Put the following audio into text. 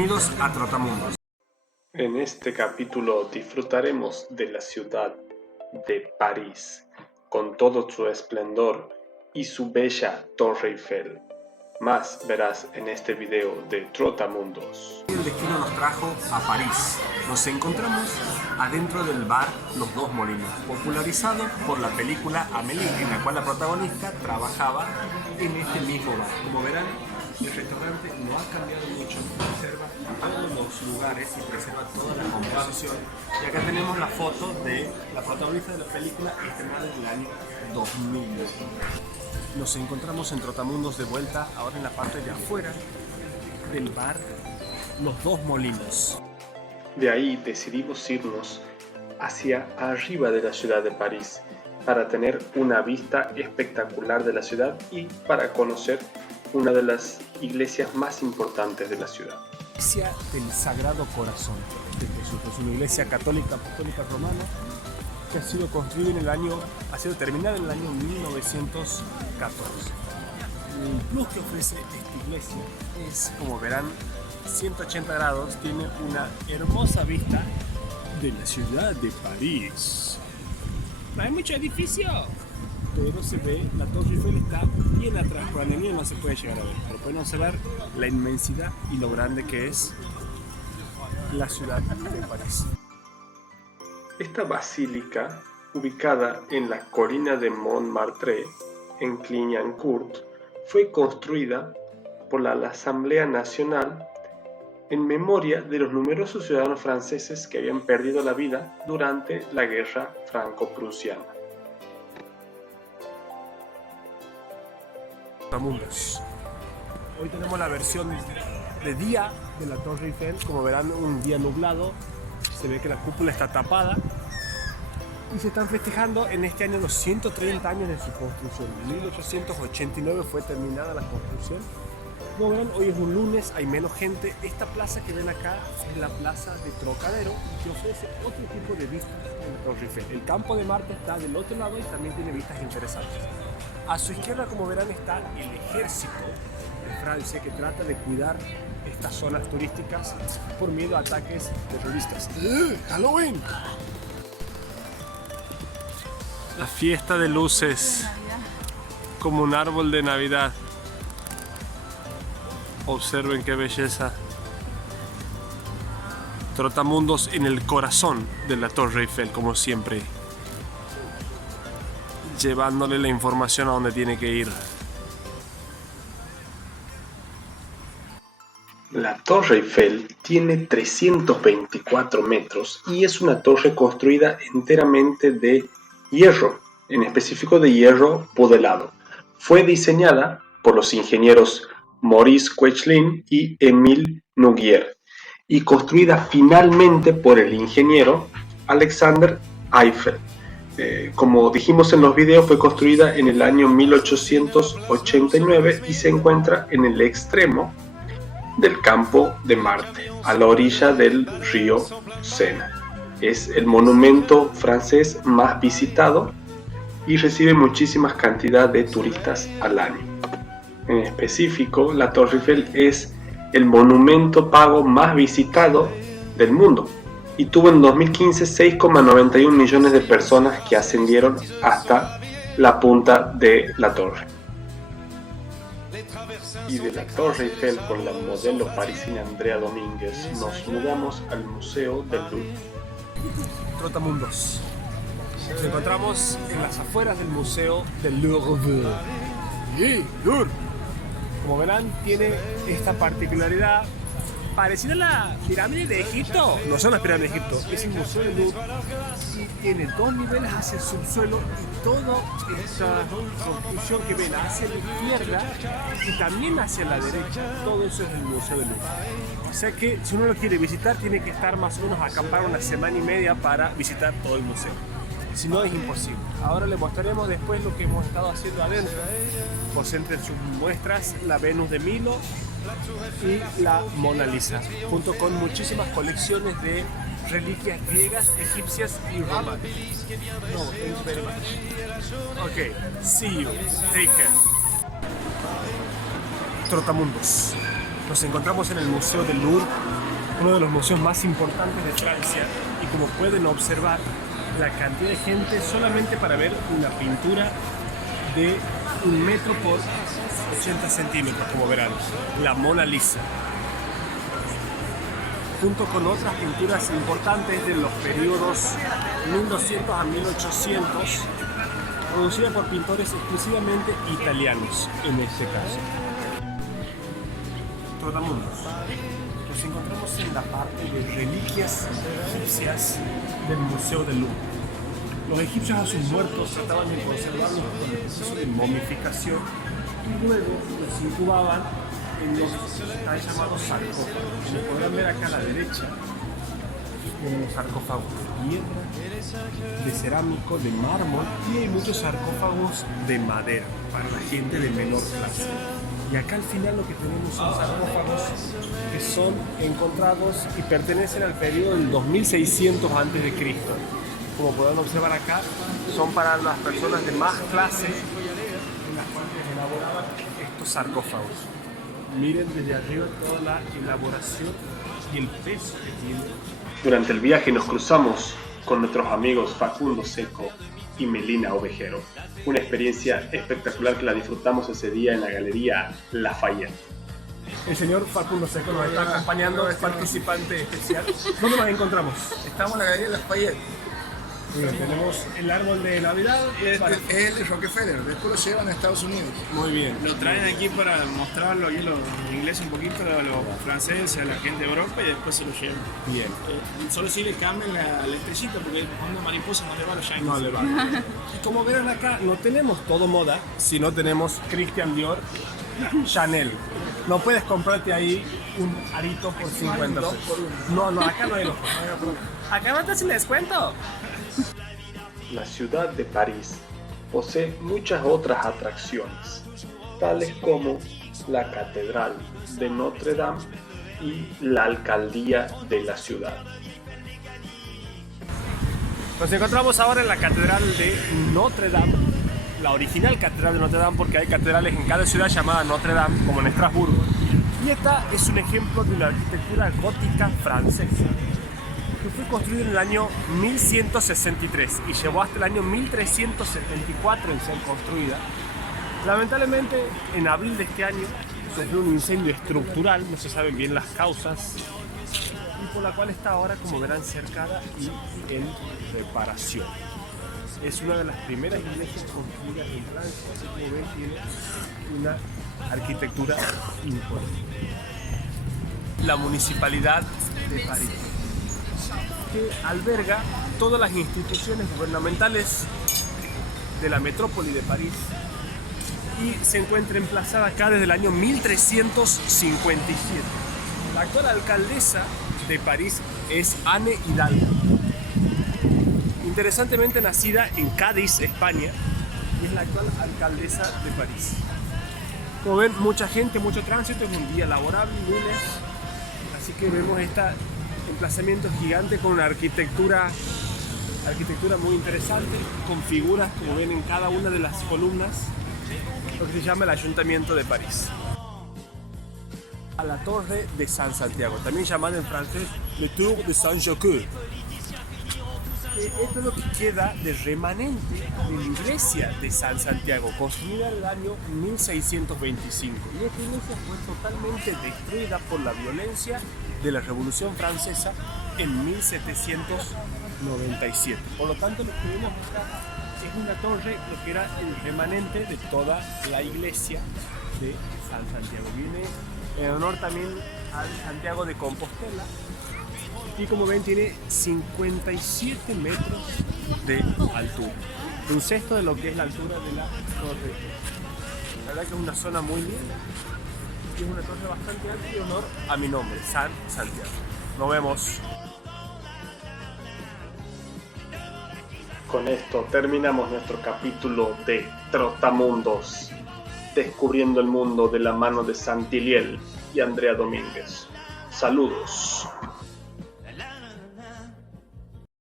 Bienvenidos a Trotamundos. En este capítulo disfrutaremos de la ciudad de París, con todo su esplendor y su bella Torre Eiffel. Más verás en este video de Trotamundos. El destino nos trajo a París. Nos encontramos adentro del bar Los Dos Molinos, popularizado por la película Amélie, en la cual la protagonista trabajaba en este mismo bar. Como verán, el restaurante no ha cambiado mucho, preserva todos los lugares y preserva toda la composición. Y acá tenemos la foto de la protagonista de la película, estrenada en el año 2000. Nos encontramos en Trotamundos de vuelta, ahora en la parte de afuera del bar Los Dos Molinos. De ahí decidimos irnos hacia arriba de la ciudad de París para tener una vista espectacular de la ciudad y para conocer una de las iglesias más importantes de la ciudad. Iglesia del Sagrado Corazón de Jesús. Es una iglesia católica apostólica romana que ha sido terminada en el año 1914. El plus que ofrece esta iglesia es, como verán, 180 grados, tiene una hermosa vista de la ciudad de París. No hay mucho edificio, pero se ve, la Torre Eiffel está bien atrás, por la niña no se puede llegar a ver, pero pueden observar la inmensidad y lo grande que es la ciudad de París. Esta basílica, ubicada en la colina de Montmartre, en Clignancourt, fue construida por la Asamblea Nacional en memoria de los numerosos ciudadanos franceses que habían perdido la vida durante la Guerra Franco-Prusiana. Hoy tenemos la versión de día de la Torre Eiffel. Como verán, un día nublado, se ve que la cúpula está tapada y se están festejando en este año los 130 años de su construcción. En 1889 fue terminada la construcción. Como verán, hoy es un lunes, hay menos gente. Esta plaza que ven acá es la plaza de Trocadero, que ofrece otro tipo de vistas en la Torre Eiffel. El campo de Marte está del otro lado y también tiene vistas interesantes. A su izquierda, como verán, está el ejército de Francia, que trata de cuidar estas zonas turísticas por miedo a ataques terroristas. ¡Halloween! La fiesta de luces, como un árbol de Navidad. Observen qué belleza. Trotamundos en el corazón de la Torre Eiffel, como siempre, llevándole la información a donde tiene que ir. La Torre Eiffel tiene 324 metros y es una torre construida enteramente de hierro, en específico de hierro modelado. Fue diseñada por los ingenieros Maurice Koechlin y Émile Nouguier y construida finalmente por el ingeniero Alexander Eiffel. Como dijimos en los videos, fue construida en el año 1889 y se encuentra en el extremo del campo de Marte, a la orilla del río Sena. Es el monumento francés más visitado y recibe muchísimas cantidades de turistas al año. En específico, la Torre Eiffel es el monumento pago más visitado del mundo y tuvo en 2015 6,91 millones de personas que ascendieron hasta la punta de la torre. Y de la Torre Eiffel, con la modelo parisina Andrea Domínguez, nos mudamos al Museo del Louvre. Trotamundos. Nos encontramos en las afueras del Museo del Louvre. Louvre. Como verán, tiene esta particularidad parecida a la pirámide de Egipto. No son las pirámides de Egipto, es el Museo del Louvre y tiene dos niveles hacia el subsuelo y toda esta construcción que ven hacia la izquierda y también hacia la derecha, todo eso es el Museo del Louvre. O sea que si uno lo quiere visitar, tiene que estar más o menos acampar una semana y media para visitar todo el museo. Si no, es imposible. Ahora les mostraremos después lo que hemos estado haciendo adentro. Pues entre sus muestras la Venus de Milo y la Mona Lisa, junto con muchísimas colecciones de reliquias griegas, egipcias y romanas. No, thank you very much. Ok, see you. Take care. Trotamundos. Nos encontramos en el Museo del Louvre uno de los museos más importantes de Francia, y como pueden observar, la cantidad de gente solamente para ver una pintura de 1 metro por 80 centímetros, como verán, la Mona Lisa, junto con otras pinturas importantes de los periodos 1200 a 1800, producida por pintores exclusivamente italianos en este caso. Trotamundos. Nos encontramos en la parte de reliquias egipcias del Museo del Louvre. Los egipcios a sus muertos trataban de conservarlos con el proceso de momificación y luego los incubaban en los llamados sarcófagos. Como podrán ver acá a la derecha, tenemos sarcófagos de piedra, de cerámico, de mármol, y hay muchos sarcófagos de madera para la gente de menor clase. Y acá al final lo que tenemos son sarcófagos que son encontrados y pertenecen al periodo del 2600 a.C. Como podrán observar acá, son para las personas de más clase en las cuales elaboraban estos sarcófagos. Miren desde arriba toda la elaboración y el peso que tiene. Durante el viaje nos cruzamos con nuestros amigos Facundo Seco y Melina Ovejero. Una experiencia espectacular que la disfrutamos ese día en la Galería Lafayette. El señor Facundo Seco nos está acompañando, es participante especial. ¿Dónde nos encontramos? Estamos en la Galería Lafayette. Bien, tenemos el árbol de Navidad. Es el de Rockefeller, después lo llevan a Estados Unidos. Muy bien. Lo traen aquí para mostrarlo aquí a los ingleses un poquito, a los franceses, a la gente de Europa, y después se lo llevan. Bien. Solo si le cambian la estrellita, porque cuando mariposa no le va a los Yankees. No le va. Y como verán acá, no tenemos todo moda, sino tenemos Christian Dior, Chanel. No puedes comprarte ahí un arito por 50 pesos. No, acá no hay los. Acá no te hacen descuento. La ciudad de París posee muchas otras atracciones, tales como la Catedral de Notre Dame y la Alcaldía de la ciudad. Nos encontramos ahora en la Catedral de Notre Dame, la original Catedral de Notre Dame, porque hay catedrales en cada ciudad llamada Notre Dame, como en Estrasburgo. Y esta es un ejemplo de una arquitectura gótica francesa, que fue construida en el año 1163 y llevó hasta el año 1374 en ser construida. Lamentablemente, en abril de este año sufrió un incendio estructural, no se saben bien las causas, y por la cual está ahora, como verán, cercada y en reparación. Es una de las primeras iglesias construidas en Francia, y como ven tiene una arquitectura imponente. La Municipalidad de París, que alberga todas las instituciones gubernamentales de la metrópoli de París y se encuentra emplazada acá desde el año 1357. La actual alcaldesa de París es Anne Hidalgo, interesantemente nacida en Cádiz, España, y es la actual alcaldesa de París. Como ven, mucha gente, mucho tránsito, es un día laborable, lunes, así que vemos este emplazamiento gigante con una arquitectura muy interesante, con figuras, como ven en cada una de las columnas, lo que se llama el Ayuntamiento de París. A la Torre de San Santiago, también llamada en francés Le Tour de Saint-Jacques. Esto es lo que queda de remanente de la iglesia de San Santiago, construida en el año 1625. Y esta iglesia fue totalmente destruida por la violencia de la Revolución Francesa en 1797. Por lo tanto, lo que vemos acá es una torre, lo que era el remanente de toda la iglesia de San Santiago. Viene en honor también al Santiago de Compostela. Y como ven, tiene 57 metros de altura, un sexto de lo que es la altura de la torre. La verdad que es una zona muy linda y es una torre bastante alta en honor a mi nombre, San Santiago. Nos vemos. Con esto terminamos nuestro capítulo de Trotamundos, descubriendo el mundo de la mano de Santiliel y Andrea Domínguez. Saludos.